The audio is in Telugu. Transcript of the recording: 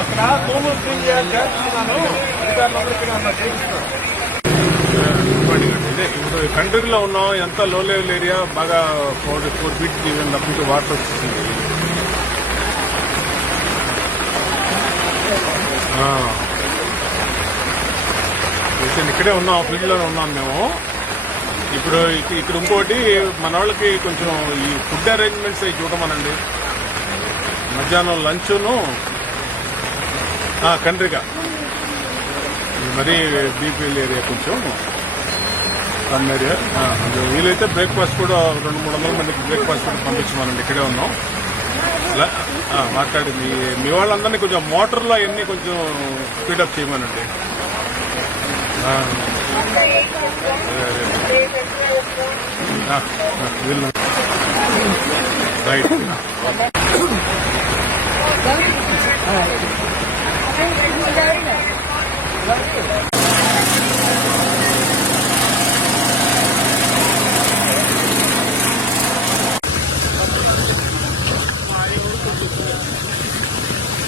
అక్కడ భూములు క్లీన్ చేయాలి చేస్తున్నాను అధికారులు ఇక్కడ చేయిస్తున్నాను ఇప్పుడు కంట్రీలో ఉన్నాం. ఎంత లో లెవెల్ ఏరియా బాగా ఫోర్ ఫోర్ ఫీట్ తప్పించి వాటర్ వస్తుంది. ఇక్కడే ఉన్నాం ఫీల్డ్లోనే ఉన్నాం మేము. ఇప్పుడు ఇక్కడ ఇంకోటి మన వాళ్ళకి కొంచెం ఈ ఫుడ్ అరేంజ్మెంట్స్ అవి చూడమనండి. మధ్యాహ్నం లంచ్ను కండ్రిక. మరీ బీపీఎల్ ఏరియా కొంచెం. సమ్ ఏరియా వీలైతే బ్రేక్ఫాస్ట్ కూడా రెండు మూడు వందల మందికి బ్రేక్ఫాస్ట్ కూడా పంపించమనండి ఇక్కడే ఉన్నాం. ల- మాట్లాడి మీ మీ వాళ్ళందరినీ కొంచెం మోటార్లో అవన్నీ కొంచెం స్పీడప్ చేయమనండి. ఆ, రైట్